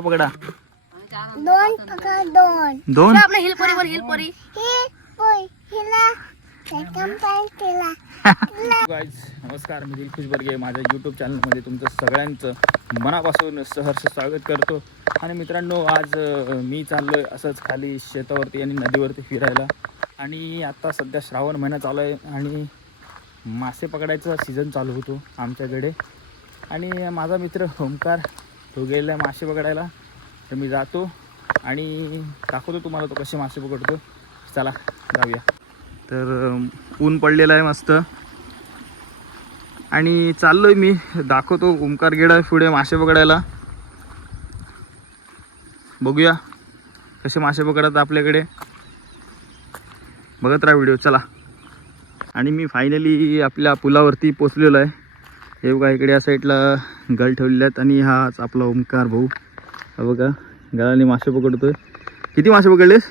पकडा दोन पकड दोन दोन आपला हिलपोरी वर हिलपोरी हिला सेकंड टाइम केला गाइस नमस्कार, मी दिलखुश बर्गे माझ्या यूट्यूब चॅनलमध्ये तुमचं सगळ्यांचं मनापासून सहर्ष स्वागत करतो. आणि मित्रांनो, आज मी चाललो आहे असंच खाली शेतावरती आणि नदीवरती फिरायला. आणि आता सध्या श्रावण महिना चालू आहे आणि मासे पकडायचा सीझन चालू होतो आमच्याकडे. आणि माझा मित्र ओमकार तो गेला आहे मासे पकडायला, तर मी जातो आणि दाखवतो तुम्हाला तो कसे मासे पकडतो. चला जाऊया. तर ऊन पडलेलं आहे मस्त आणि चाललो आहे मी, दाखवतो. ओमकार गेला पुढे मासे पकडायला, बघूया कसे मासे पकडतात आपल्याकडे. बघत राहा व्हिडिओ, चला. आणि मी फायनली आपल्या पुलावरती पोचलेलो आहे. हे बघा, इकडे या साईडला गळ ठेवलेले आहेत आणि हाच आपला ओमकार भाऊ. हा बघा, गळाने मासे पकडतोय. किती मासे पकडलेस?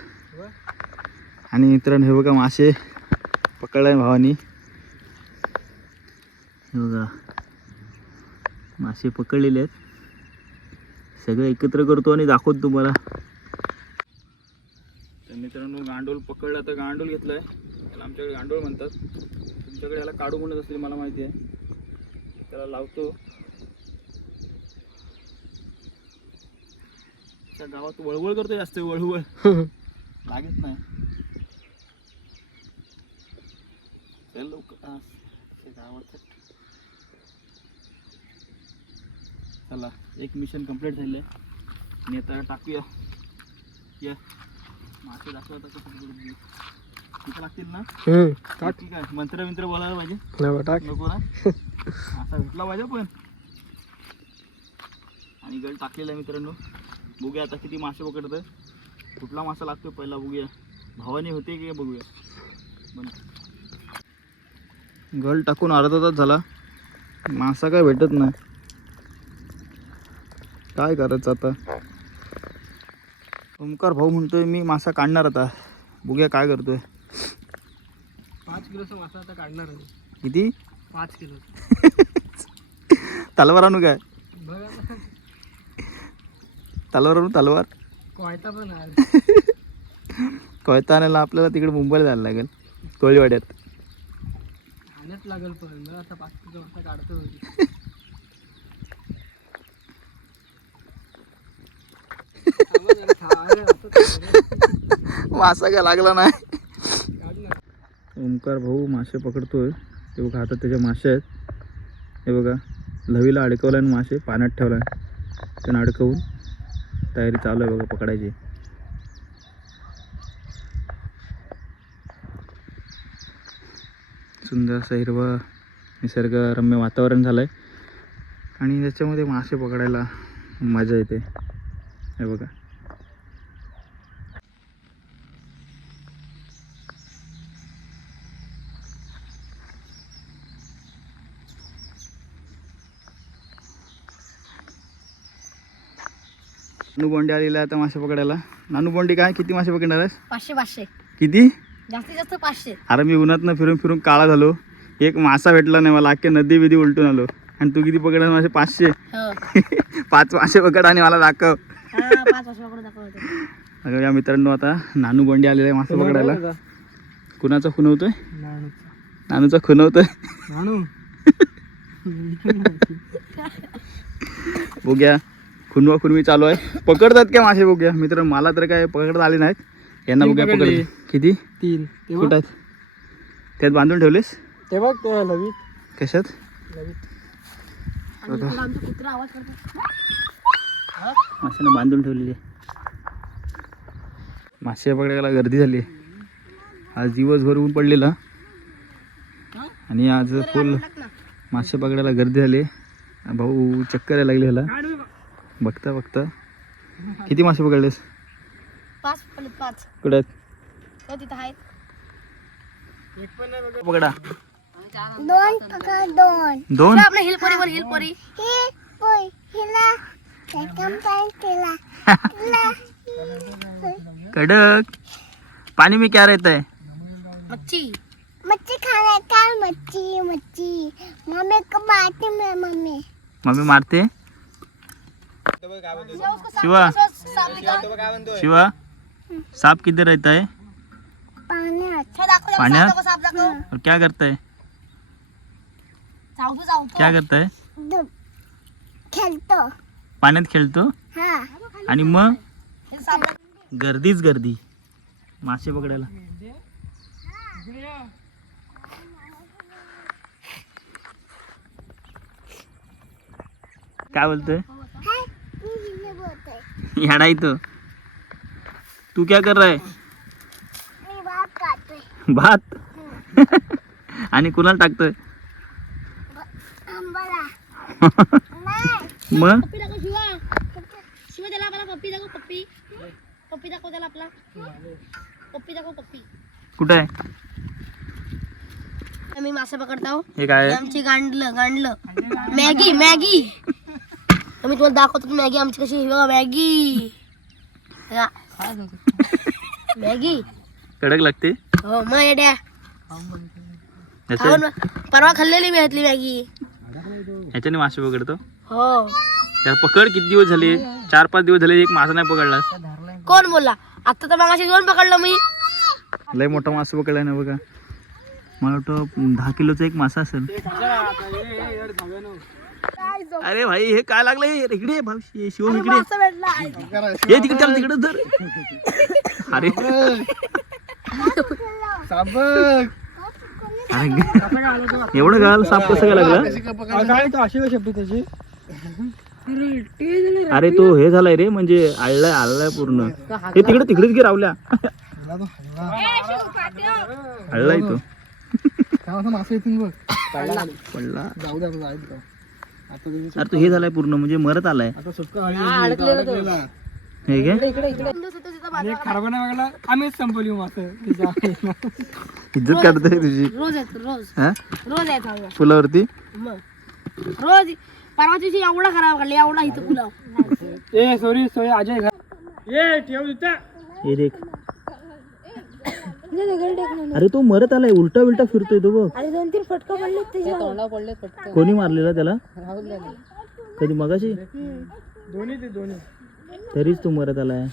आणि मित्रांनो, हे बघा मासे पकडलाय भावानी. हे बघा मासे पकडलेले आहेत. सगळे एकत्र करतो आणि दाखवतो तुम्हाला. तर मित्रांनो, गांडूळ पकडला, तर गांडूळ घेतलाय. त्याला आमच्याकडे गांडूळ म्हणतात, तुमच्याकडे याला काढू म्हणत असले मला माहिती आहे. त्याला लावतो. त्या गावात वळवळ करतो, जास्त वळवळ लागत नाही. चल लवकर गावात. चला, एक मिशन कंप्लीट झालंय आणि आता टाकूया. या मासे दाखवा तसं तिथं लागतील ना. ठीक आहे, मंत्र बोलायला पाहिजे नको ना. असा भेटला पाहिजे पण. आणि गळ टाकलेला आहे मित्रांनो. बघूया आता किती मासे पकडतं, कुठला मासा लागतो पहिला बघूया. भावानी होते की बघूया. गळ टाकून अर्धा तास झाला, मासा काय भेटत नाही. काय करायचं आता. ओमकार भाऊ म्हणतोय मी मासा काढणार आता, बघूया काय करतोय. 5 किलोचा मासा आता काढणार आहे. किती? 5 किलो. तलवार आणू काय? बघ आता, तलवार आणू, तलवार. कोयता पण आहे. कोयता आणायला आपल्याला तिकडे मुंबईला जायला लागेल, कोळीवाड्यात. आणत लागेल पण मला आता 5 किलो मासा काढतो. मासा काय लागला नाही. ओमकार भाऊ मासे पकडतोय. ते बघा, हातात त्याच्या मासे आहेत. हे बघा, लवीला अडकवला आणि मासे पाण्यात ठेवला. त्यानं अडकवून तयारी चालू आहे बघा पकडायची. सुंदर असा हिरवा निसर्गरम्य वातावरण झालं आहे आणि त्याच्यामध्ये मासे पकडायला मजा येते. हे बघा, नानू बोंडे आलेला आता मासे पकडायला. नानू बोंडे काय, किती मासे पकडणार आहेस? 500 किती? जास्तीत जास्त 500. अरे मी उन्हातनं फिरून फिरून काळा झालो, एक मासा भेटला नाही मला. अख्ख्या नदी बिदी उलटून आलो. आणि तू किती पकडणार मासे? 500. 5 मासे पकड आणि मला दाखव. 5 मासे पकडून दाखवतो. अगं या मित्रांनो, आता नानू बोंडे आलेला आहे मासे पकडायला. कुणाचा खून होतोय? नानूचा खून होतोय. बघूया, खुनवा खुनवी चालू आहे. पकडतात काय मासे बघूया मित्रांनो. मला तर काय पकडता आले नाहीत, यांना बघूया पकड. किती? 3. कुठं आहेत? त्यात बांधून ठेवलेस? ते बघ ते लवीत. कशात? आणि इकडं आमचं कुत्रा आवाज करतो. माशाने बांधून ठेवलेली. मासे पकडायला गर्दी झाली. आज दिवसभर ऊन पडलेला आणि आज फुल मासे पकडायला गर्दी झाली. भाऊ चक्कर यायला लागले ह्याला बघता बघता. किती मासे पकडलेस? 5 पकडले. 5 कुठे आहेत? तिथं आहेत. एक पण नाही बघ. पकडा. दोन पकड दोन. दोन आपला हिलपोरी वर हिलपोरी हिला सेकंड टाइम केला. कडक पानी में क्या रहता है? मच्छी. मच्छी खाना है क्या? मच्छी मच्छी मम्मी को मारती मैं. मम्मी मम्मी मारते. शिवा शिवा सांप किधर रहता है पाण्यात पाण्यात और क्या करता है क्या करता है दुब खेळतो पाण्यात खेळतो हा आणि मग गर्दीच गर्दी मासे पकडायला. काय बोलतोय हाय मी हिने बोलतोय याडा तो तू क्या कर रहा है मी भात खातोय भात आणि कुणाला टाकतोय आंबाला नाही मग पप्पी दाखव शिवा शिवा त्याला आपला पप्पी दाखव पप्पी पप्पी दाखव त्याला आपला पप्पी दाखव पप्पी कुठं आहे आम्ही मासे पकडतो हे काय आहे? आमची गांडलं मॅगी मॅगी आम्ही तुम्हाला दाखवतो मॅगी आमची कशी आहे. मॅगी हा. मॅगी कडक लागते हो मग येड्या याचे- खाऊन परवा खाल्लेली मी ह्यातली मॅगी ह्याच्याने मासे पकडतो. हो त्याला पकड किती दिवस झाले 4-5 दिवस झाले एक मासा नाही पकडलास. कोण बोलला आता तर मगाशी दोन पकडलं मी लय मोठा मासा पकडलाय ना बघा. मला वाटतं 10 किलोचा एक मासा असेल. अरे भाई हे काय लागलंय इकडे भाऊ शिवम इकडे हे तिकडे त्याला तिकडे धर. अरे अरे एवढं गाल साप कसं काय लागला. अशी काय शब्द त्याची अरे तो हे झालाय रे म्हणजे आळलाय पूर्ण. हे तिकडेच गे रावल्या आळलाय तो मासे येतील बघ पडला. जाऊ दे आता अरे तो हे झालाय पूर्ण म्हणजे मरत आलाय. आता सुटका अडकलेला हे काय खराब नाही बघला आम्हीच संपवली मासे इज्जत काढतोय तुझी रोज येतो रोज हा रोज येतो फुलावरती. मग रोज परवा दिवशी एवढा खराब काढला एवढा इथं पुलाव ए सॉरी अजय ये ठेव तिथं. हे देख अरे तो मरत आलाय उलटा बिलटा फिरतोय तो बघ. आणि 2-3 फटका पडले त्याच्या पडले फटका कोणी मारलेला त्याला कधी मगाशी दोन्ही तरीच तो मरत आलाय.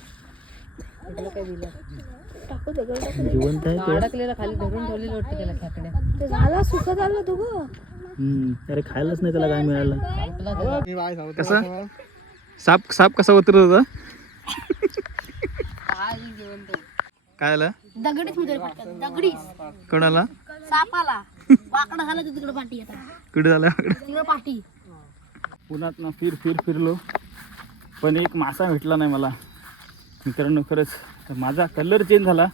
टाकू दे गं. जिवंत आहे तो. अडकलेला खाली धरून ठेवलेलं वाटतं त्याला खेकड्या ते झाला सुकत आलं तो गं अरे खायलाच नाही त्याला काय मिळालं. कसा साप कसा उतरत होता काय आला दगडीच मी दगडीच कोणाला सापाला वाकडं झालं तर तिकडे पाठी आता कुठे झाला तिकडे पाठी पुण्यात ना फिरलो पण एक मासा भेटला नाही मला मित्रांनो. खरंच तर माझा कलर चेंज झाला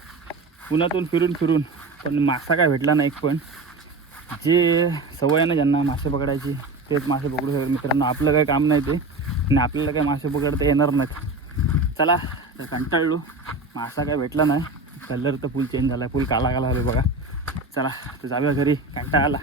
पुण्यातून फिरून पण मासा काय भेटला नाही एक पण. जे सवय आहे ना ज्यांना मासे पकडायची तेच मासे पकडू शकतात मित्रांनो. आपलं काही काम नाही ते आणि आपल्याला काही मासे पकडता येणार नाहीत. चला तर कंटाळलो मासा काय भेटला नाही. कलर तर फुल चेंज झाला आहे फुल काला झाला बघा. चला तर जाऊया घरी कंटाळा आला.